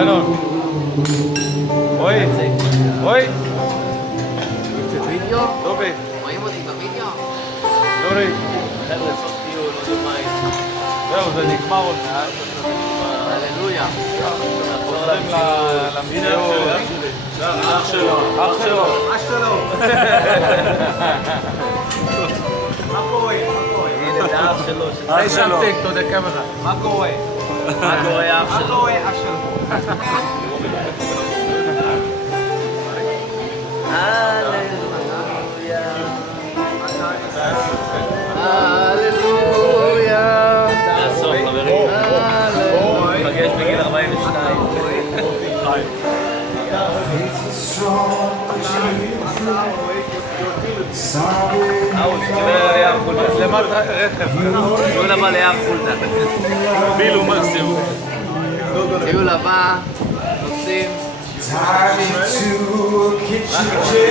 ינון. רועי. רועי. זה וידאו? דובי. רואים אותי בווידאו? דורי. חבר'ה, סוף טיול, לא יודע מה איתך. זהו, זה נגמר עוד מעט. הללויה. חוזרים למציאות. אח שלו. אח שלו. אח שלו. מה קורה? הנה, זה אח שלו. היי שמתק, תודה קמרה. מה קורה? מה קורה אח מה שלו? קורה אח שלו? הללויה. הללויה. זה הסוף, חברים. נפגש בגיל 42. מצלמת רכב. טיול הבא ליער חולדה. בילו מקסימום. טיול הבא, נוסעים. Tied you to a kitchen chair.